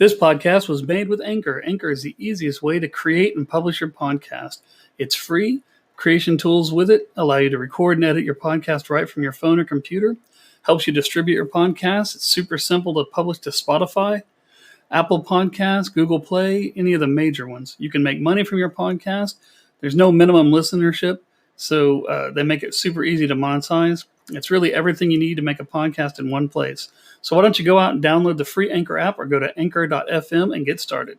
This podcast was made with Anchor. Anchor is the easiest way to create and publish your podcast. It's free. Creation tools with it allow you to record and edit your podcast right from your phone or computer. Helps you distribute your podcast. It's super simple to publish to Spotify, Apple Podcasts, Google Play, any of the major ones. You can make money from your podcast. There's no minimum listenership, so they make it super easy to monetize. It's really everything you need to make a podcast in one place. So why don't you go out and download the free Anchor app or go to anchor.fm and get started.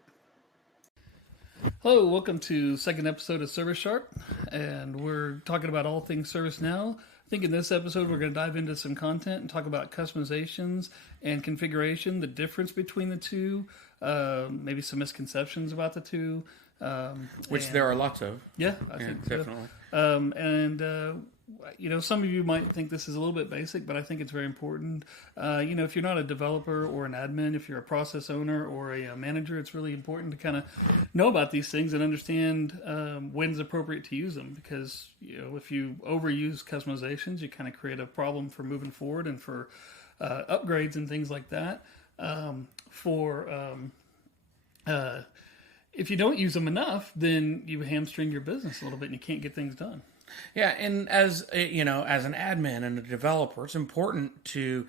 Hello, welcome to the second episode of ServiceSharp, and we're talking about all things ServiceNow. I think in this episode we're going to dive into some content and talk about customizations and configuration, the difference between the two, maybe some misconceptions about the two. Which there are lots of. Yeah, I think definitely. Some of you might think this is a little bit basic, but I think it's very important. If you're not a developer or an admin, if you're a process owner or a manager, it's really important to kind of know about these things and understand when it's appropriate to use them. Because, if you overuse customizations, you kind of create a problem for moving forward and for upgrades and things like that. If you don't use them enough, then you hamstring your business a little bit and you can't get things done. Yeah, and as an admin and a developer, it's important to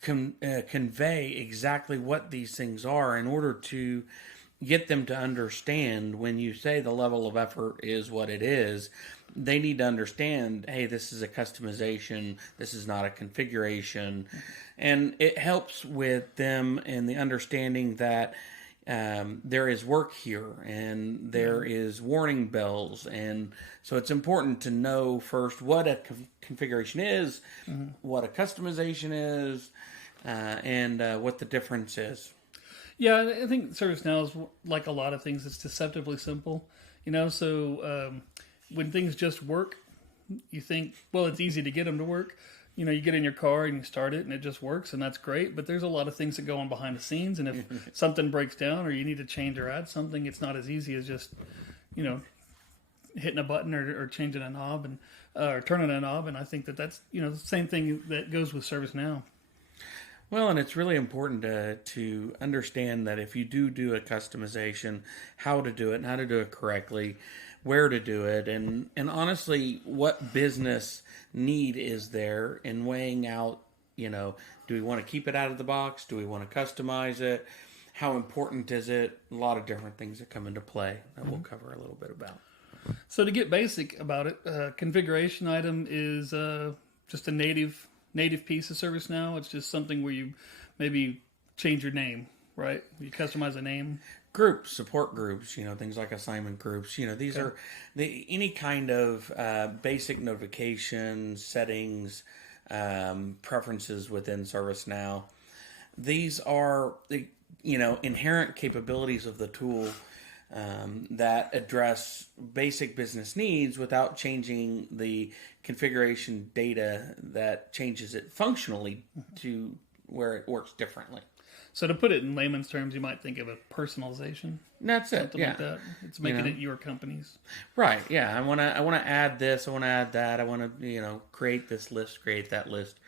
convey exactly what these things are in order to get them to understand when you say the level of effort is what it is. They need to understand, hey, this is a customization, this is not a configuration. And it helps with them in the understanding that there is work here and there is warning bells, and so it's important to know first what a configuration is, what a customization is, and what the difference is. Yeah, I think ServiceNow is like a lot of things. It's deceptively simple, so when things just work, you think, well, it's easy to get them to work. You get in your car and you start it and it just works, and that's great. But there's a lot of things that go on behind the scenes, and if something breaks down or you need to change or add something, it's not as easy as just, hitting a button or changing a knob and or turning a knob. And I think that's the same thing that goes with ServiceNow. Well, and it's really important to understand that if you do a customization, how to do it and how to do it correctly, where to do it, and honestly, what business need is there in weighing out, do we want to keep it out of the box? Do we want to customize it? How important is it? A lot of different things that come into play that we'll cover a little bit about. So to get basic about it, configuration item is just a native piece of ServiceNow. It's just something where you maybe change your name, right? You customize a name. Groups, support groups, things like assignment groups. These are any kind of basic notifications, settings, preferences within ServiceNow. These are inherent capabilities of the tool that address basic business needs without changing the configuration data that changes it functionally to where it works differently. So to put it in layman's terms, you might think of a personalization. That's it. Something like that. It's making it your company's. Right. Yeah. I want to add this. I want to add that. I want to create this list, create that list.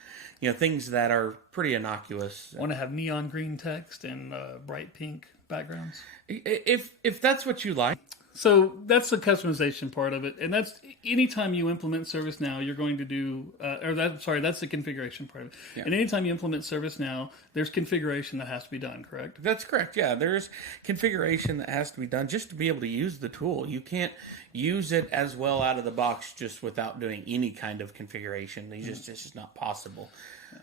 Things that are pretty innocuous. Want to have neon green text and bright pink backgrounds. If that's what you like. So that's the customization part of it, and that's anytime you implement ServiceNow, you're going to do, that's the configuration part of it. Yeah. And anytime you implement ServiceNow, there's configuration that has to be done, correct? That's correct. Yeah, there's configuration that has to be done just to be able to use the tool. You can't use it as well out of the box just without doing any kind of configuration. It's just not possible. Yeah.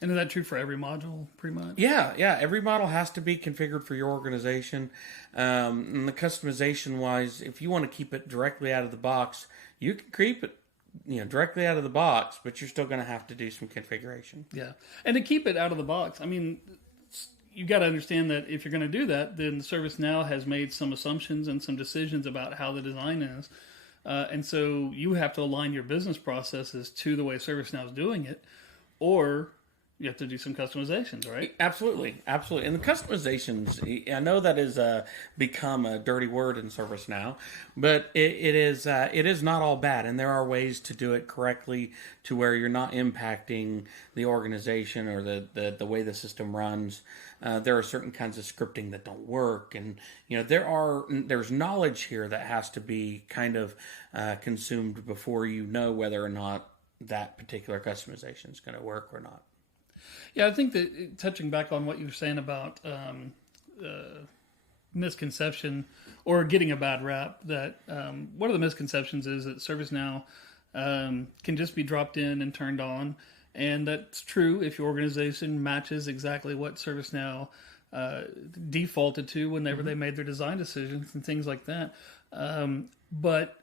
And is that true for every module, pretty much? Yeah. Every model has to be configured for your organization. And the customization-wise, if you want to keep it directly out of the box, you can keep it, directly out of the box, but you're still going to have to do some configuration. Yeah, and to keep it out of the box, you got to understand that if you're going to do that, then ServiceNow has made some assumptions and some decisions about how the design is, and so you have to align your business processes to the way ServiceNow is doing it, or you have to do some customizations, right? Absolutely, absolutely. And the customizations, I know that is become a dirty word in ServiceNow, but it is not all bad, and there are ways to do it correctly to where you're not impacting the organization or the way the system runs. There are certain kinds of scripting that don't work, and there's knowledge here that has to be kind of consumed before you know whether or not that particular customization is going to work or not. Yeah, I think that touching back on what you were saying about misconception or getting a bad rap, that one of the misconceptions is that ServiceNow can just be dropped in and turned on. And that's true if your organization matches exactly what ServiceNow defaulted to whenever they made their design decisions and things like that. But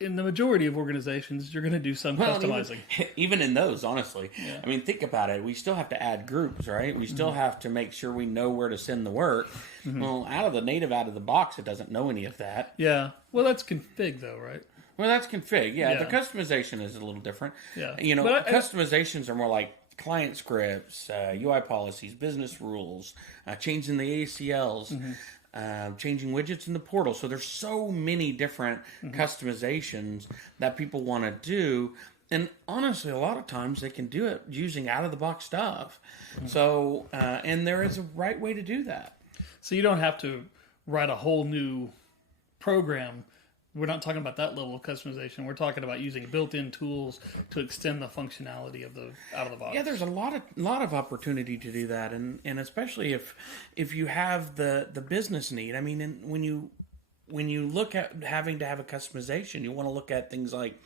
in the majority of organizations, you're going to do some customizing. Even in those, honestly. Yeah. I mean, think about it. We still have to add groups, right? We still have to make sure we know where to send the work. Well, out of the box, it doesn't know any of that. Yeah. Well, that's config, though, right? Well, that's config. Yeah. The customization is a little different. Yeah. Customizations are more like client scripts, UI policies, business rules, changing the ACLs. Changing widgets in the portal. So there's so many different customizations that people want to do. And honestly, a lot of times they can do it using out-of-the-box stuff. So, and there is a right way to do that. So you don't have to write a whole new program. We're not talking about that level of customization. We're talking about using built-in tools to extend the functionality of the out-of-the-box. Yeah, there's a lot of opportunity to do that, and especially if you have the business need. I mean, when you look at having to have a customization, you want to look at things like,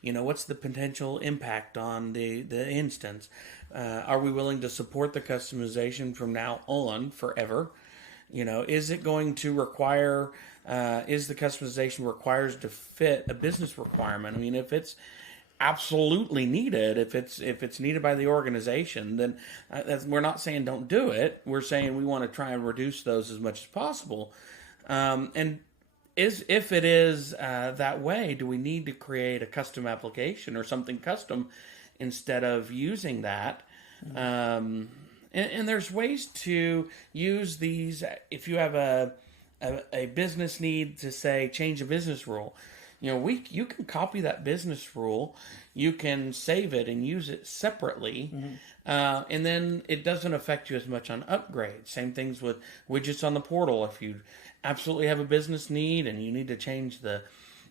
what's the potential impact on the instance? Are we willing to support the customization from now on forever? Is it going to require? Is the customization requires to fit a business requirement? I mean, if it's absolutely needed, if it's needed by the organization, then we're not saying don't do it. We're saying we want to try and reduce those as much as possible. And if it is that way, do we need to create a custom application or something custom instead of using that? And there's ways to use these. If you have a business need to say change a business rule, you can copy that business rule, you can save it and use it separately, and then it doesn't affect you as much on upgrades. Same things with widgets on the portal. If you absolutely have a business need and you need to change the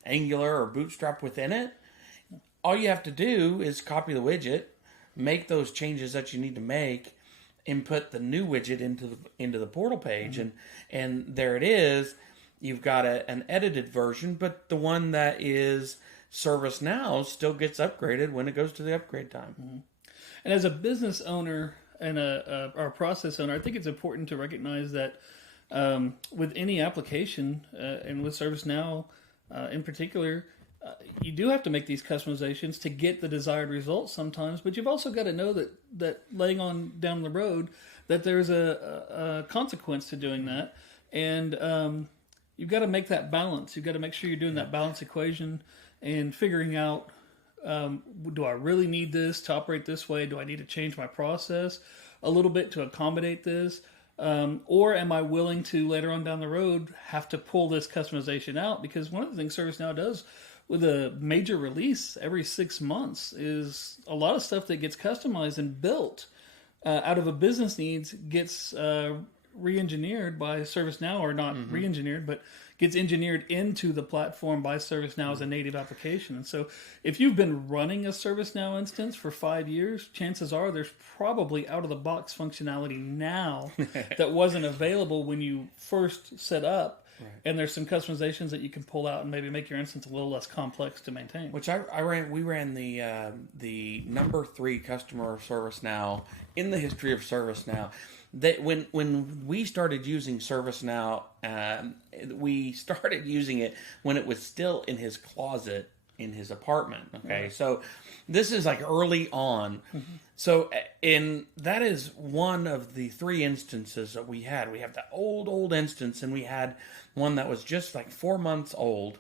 Angular or Bootstrap within it, all you have to do is copy the widget, make those changes that you need to make, input the new widget into the portal page, and there it is. You've got an edited version, but the one that is ServiceNow still gets upgraded when it goes to the upgrade time. And as a business owner and or a process owner, I think it's important to recognize that with any application, and with ServiceNow in particular, you do have to make these customizations to get the desired results sometimes, but you've also got to know that laying on down the road that there's a consequence to doing that, and you've got to make that balance. You've got to make sure you're doing that balance equation and figuring out, do I really need this to operate this way? Do I need to change my process a little bit to accommodate this? Or am I willing to later on down the road have to pull this customization out? Because one of the things ServiceNow does with a major release every 6 months is a lot of stuff that gets customized and built out of a business needs gets re-engineered by ServiceNow, or not re-engineered, but gets engineered into the platform by ServiceNow as a native application. And so if you've been running a ServiceNow instance for 5 years, chances are there's probably out-of-the-box functionality now that wasn't available when you first set up. Right. And there's some customizations that you can pull out and maybe make your instance a little less complex to maintain. Which we ran the number 3 customer of ServiceNow in the history of ServiceNow. That when we started using ServiceNow, we started using it when it was still in his closet in his apartment. Okay, right. So this is like early on. So that is one of the 3 instances that we had. We have the old instance, and we had one that was just like 4 months old.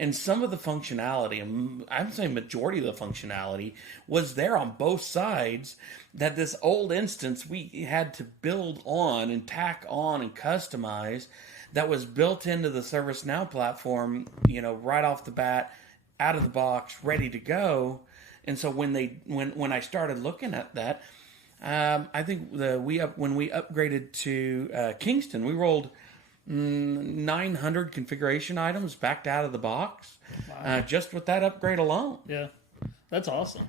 And some of the functionality, and I'm saying majority of the functionality, was there on both sides. That this old instance we had to build on and tack on and customize, that was built into the ServiceNow platform, right off the bat, out of the box, ready to go. And so when I started looking at that, I think when we upgraded to Kingston, we rolled 900 configuration items backed out of the box, just with that upgrade alone. Yeah, that's awesome.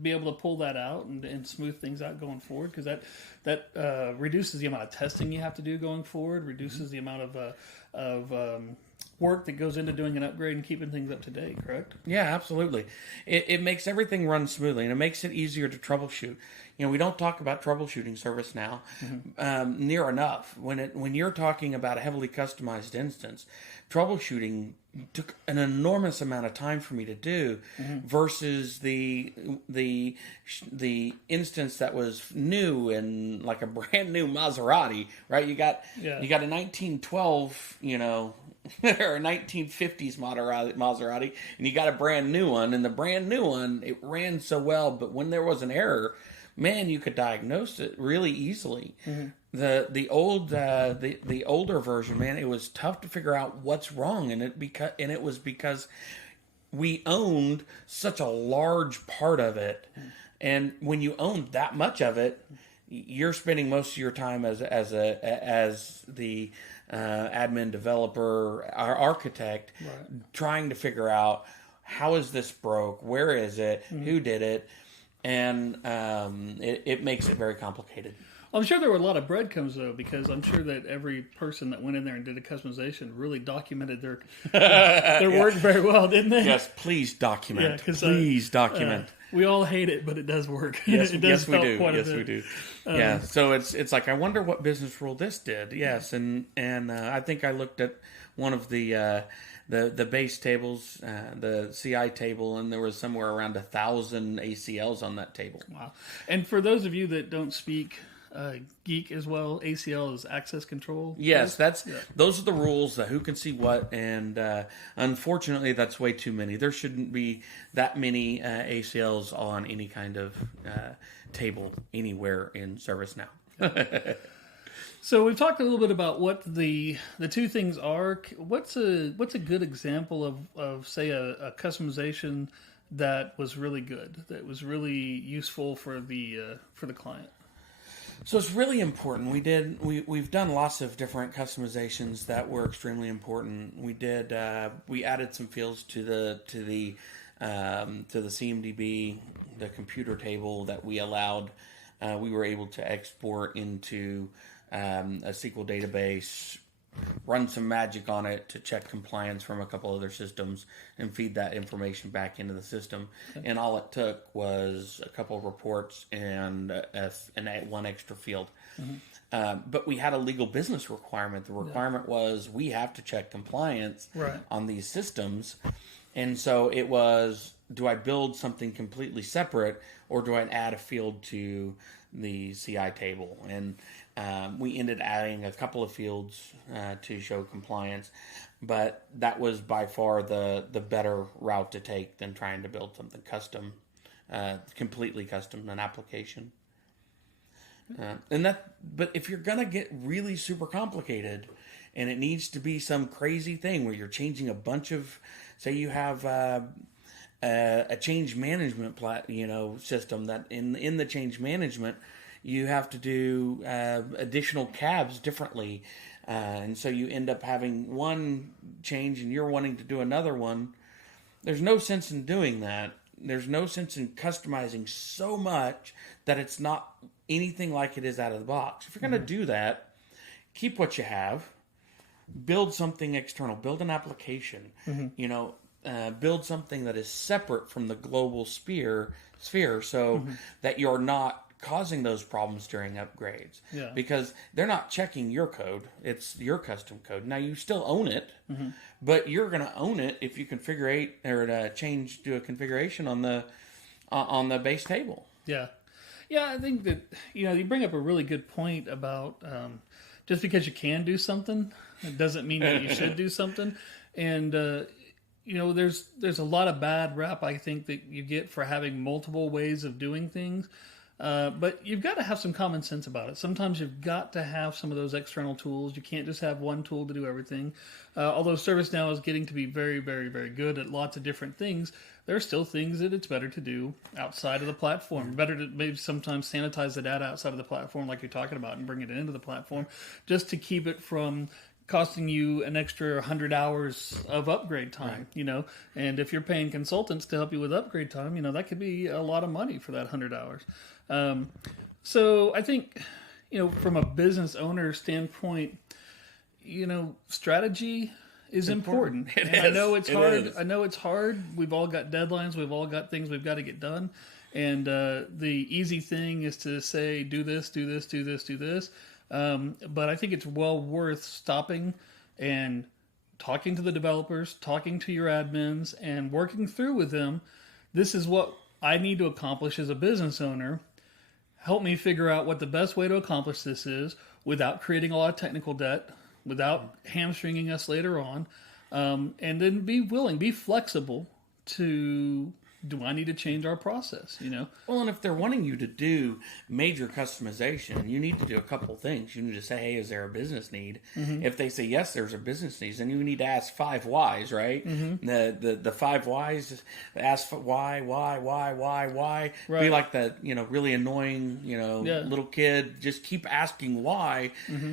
Be able to pull that out and smooth things out going forward, because that reduces the amount of testing you have to do going forward, reduces the amount of work that goes into doing an upgrade and keeping things up to date, correct? Yeah, absolutely. It makes everything run smoothly, and it makes it easier to troubleshoot. We don't talk about troubleshooting ServiceNow near enough. When you're talking about a heavily customized instance, troubleshooting took an enormous amount of time for me to do, versus the instance that was new and like a brand new Maserati, right? You got a 1912, or a 1950s Maserati, and you got a brand new one, and the brand new one, it ran so well, but when there was an error, man, you could diagnose it really easily. The older version, man, it was tough to figure out what's wrong, and it was because we owned such a large part of it, and when you own that much of it, you're spending most of your time as the admin, developer, our architect, trying to figure out how is this broke, where is it, who did it, and it makes it very complicated. I'm sure there were a lot of breadcrumbs, though, because I'm sure that every person that went in there and did a customization really documented their work very well, didn't they? Yes, please document. Yeah, please document. We all hate it, but it does work. Yes, it does we do. Yes, we do. Yeah, so it's like, I wonder what business rule this did. Yes, and I think I looked at one of the base tables, the CI table, and there was somewhere around 1,000 ACLs on that table. Wow! And for those of you that don't speak geek as well, ACL is access control. Yes, those are the rules, who can see what, and unfortunately that's way too many. There shouldn't be that many ACLs on any kind of table anywhere in ServiceNow. So we've talked a little bit about what the two things are. What's a good example of say a customization that was really good, that was really useful for the client? So it's really important. We've done lots of different customizations that were extremely important. We added some fields to the CMDB, the computer table that we allowed. We were able to export into a SQL database, run some magic on it to check compliance from a couple other systems, and feed that information back into the system. Okay. And all it took was a couple of reports and one extra field. But we had a legal business requirement. The requirement was we have to check compliance on these systems. And so it was, do I build something completely separate, or do I add a field to the CI table? And we ended adding a couple of fields to show compliance, but that was by far the better route to take than trying to build something custom, completely custom, an application. But if you're gonna get really super complicated, and it needs to be some crazy thing where you're changing a bunch of, say you have a change management system, that in the change management you have to do additional cabs differently, and so you end up having one change and you're wanting to do another one. There's no sense in doing that. There's no sense in customizing so much that it's not anything like it is out of the box. If you're going to do that, keep what you have, build something external, build an application, build something that is separate from the global sphere so that you're not causing those problems during upgrades. Yeah. Because they're not checking your code. It's your custom code. Now, you still own it, but you're going to own it if you configure or do a configuration on the base table. Yeah. Yeah, I think that, you bring up a really good point about just because you can do something, it doesn't mean that you should do something. And, there's a lot of bad rap I think that you get for having multiple ways of doing things. But you've got to have some common sense about it. Sometimes you've got to have some of those external tools. You can't just have one tool to do everything. Although ServiceNow is getting to be very, very, very good at lots of different things, there are still things that it's better to do outside of the platform. Better to maybe sometimes sanitize the data outside of the platform like you're talking about and bring it into the platform just to keep it from costing you an extra 100 hours of upgrade time, and if you're paying consultants to help you with upgrade time, that could be a lot of money for that 100 hours. So I think, from a business owner standpoint, strategy is important. I know it's hard. I know it's hard. We've all got deadlines. We've all got things we've got to get done. And the easy thing is to say, do this, do this, do this, do this. But I think it's well worth stopping and talking to the developers, talking to your admins, and working through with them. This is what I need to accomplish as a business owner. Help me figure out what the best way to accomplish this is without creating a lot of technical debt, without hamstringing us later on, and then be flexible to, do I need to change our process, Well, and if they're wanting you to do major customization, you need to do a couple things. You need to say, hey, is there a business need? Mm-hmm. If they say, yes, there's a business need, then you need to ask 5 whys, right? Mm-hmm. The 5 whys, ask why. Right. Be like that, really annoying, little kid. Just keep asking why,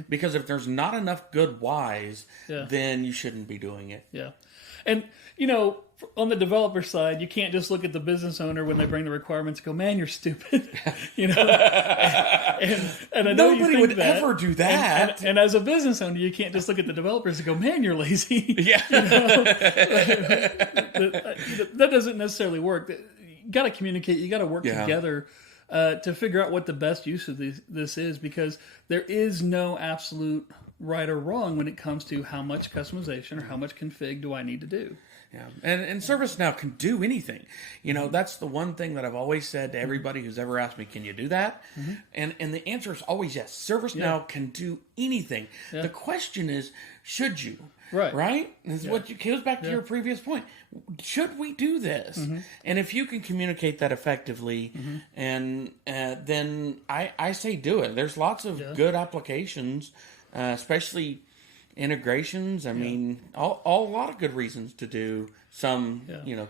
because if there's not enough good whys, then you shouldn't be doing it. Yeah. And, on the developer side, you can't just look at the business owner when they bring the requirements and go, man, you're stupid. And I know nobody would ever do that. And as a business owner, you can't just look at the developers and go, man, you're lazy. Yeah. That doesn't necessarily work. You got to communicate. You got to work together to figure out what the best use of this is, because there is no absolute right or wrong when it comes to how much customization or how much config do I need to do. Yeah, and ServiceNow can do anything. That's the one thing that I've always said to everybody who's ever asked me, can you do that? Mm-hmm. And the answer is always yes. ServiceNow can do anything. Yeah. The question is, should you? Right? This is what goes back to your previous point. Should we do this? Mm-hmm. And if you can communicate that effectively, and then I say do it. There's lots of good applications, especially integrations. I mean, a lot of good reasons to do some,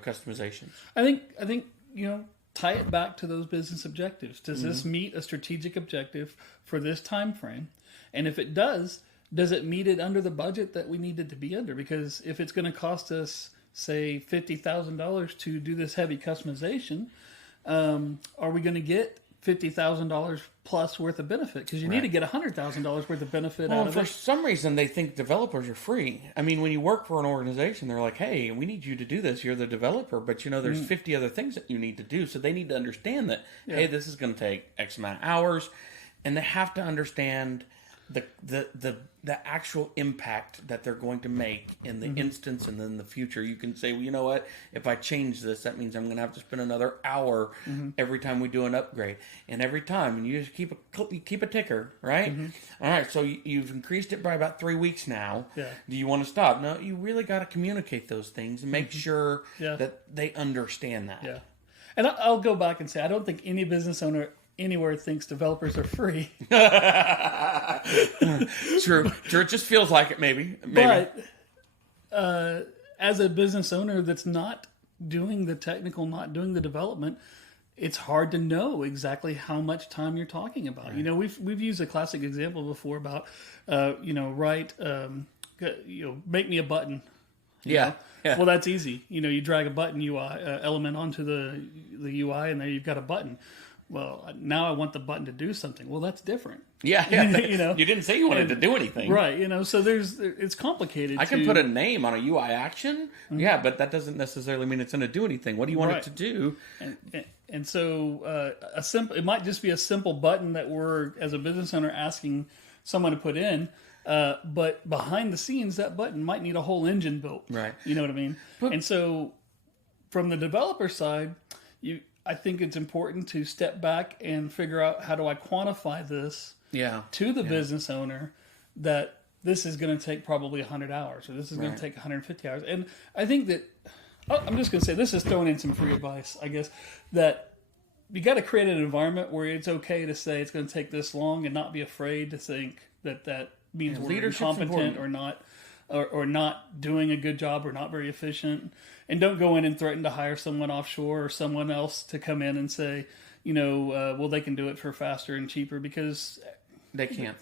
customizations. I think, tie it back to those business objectives. Does this meet a strategic objective for this time frame? And if it does it meet it under the budget that we need it to be under? Because if it's going to cost us, say, $50,000 to do this heavy customization, are we going to get $50,000 plus worth of benefit? Because you need to get $100,000 worth of benefit out of it. For some reason, they think developers are free. I mean, when you work for an organization, they're like, hey, we need you to do this. You're the developer, but there's 50 other things that you need to do. So they need to understand that, hey, this is going to take X amount of hours. And they have to understand the actual impact that they're going to make in the instance and then the future. You can say, well, you know what? If I change this, that means I'm going to have to spend another hour every time we do an upgrade, and every time, and you just keep a ticker, right? All right, so you've increased it by about 3 weeks now. Yeah. Do you want to stop? No, you really got to communicate those things and make sure that they understand that. Yeah, and I'll go back and say, I don't think any business owner anywhere thinks developers are free. True. It just feels like it, maybe. But as a business owner that's not doing the technical, not doing the development, it's hard to know exactly how much time you're talking about. Right. We've used a classic example before about make me a button. Yeah. Well, that's easy. You drag a button UI element onto the UI, and there you've got a button. Well, now I want the button to do something. Well, that's different. Yeah. You didn't say you wanted to do anything. Right. So it's complicated. I can put a name on a UI action. Mm-hmm. Yeah, but that doesn't necessarily mean it's going to do anything. What do you want it to do? And so it might just be a simple button that we're, as a business owner, asking someone to put in. But behind the scenes, that button might need a whole engine built. Right. You know what I mean? And so from the developer side, I think it's important to step back and figure out, how do I quantify this to the business owner that this is going to take probably 100 hours, or this is going to take 150 hours. And I think that I'm just going to say, this is throwing in some free advice, I guess, that you got to create an environment where it's okay to say it's going to take this long and not be afraid to think that means we're incompetent or not. Or not doing a good job or not very efficient. And don't go in and threaten to hire someone offshore or someone else to come in and say, well, they can do it for faster and cheaper, because they can't.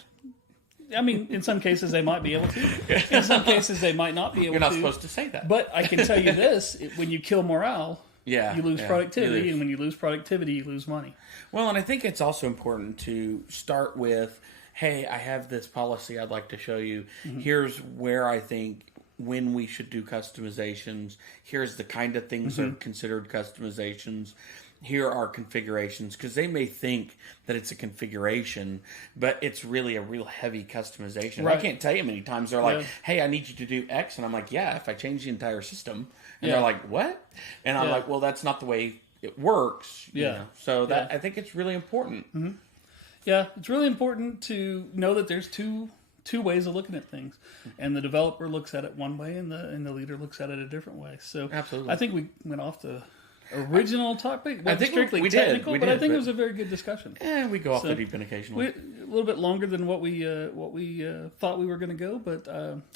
I mean, in some cases they might be able to. In some cases they might not be able to. You're not supposed to say that. But I can tell you this, when you kill morale, you lose productivity. And when you lose productivity, you lose money. Well, and I think it's also important to start with, hey, I have this policy I'd like to show you. Mm-hmm. Here's where I think when we should do customizations. Here's the kind of things that are considered customizations. Here are configurations, because they may think that it's a configuration, but it's really a real heavy customization. Right. I can't tell you how many times they're like, hey, I need you to do X. And I'm like, yeah, if I change the entire system. And they're like, what? And I'm like, well, that's not the way it works. You know? So that I think it's really important. Mm-hmm. Yeah, it's really important to know that there's two ways of looking at things, and the developer looks at it one way, and the leader looks at it a different way. So absolutely, I think we went off the original topic. I think strictly technical, but I think it was a very good discussion. Yeah, we go off the deep end occasionally. A little bit longer than what we thought we were going to go, but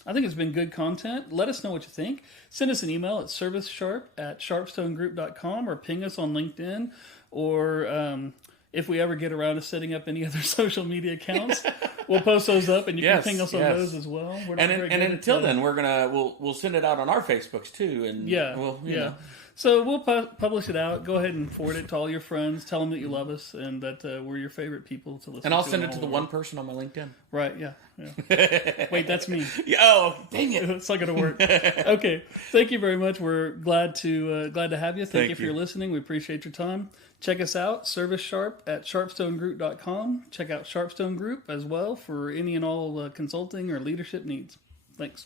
I think it's been good content. Let us know what you think. Send us an email at servicesharp@sharpstonegroup.com, or ping us on LinkedIn, or if we ever get around to setting up any other social media accounts, we'll post those up, and you can ping us on those as well. And until then, we'll send it out on our Facebooks too. And you know. So we'll publish it out. Go ahead and forward it to all your friends. Tell them that you love us and that we're your favorite people to listen to. And I'll send it to the one person on my LinkedIn. Right, yeah. Wait, that's me. Oh, dang it. It's not going to work. Okay, thank you very much. We're glad to have you. Thank you for your listening. We appreciate your time. Check us out, ServiceSharp@sharpstonegroup.com. Check out Sharpstone Group as well for any and all consulting or leadership needs. Thanks.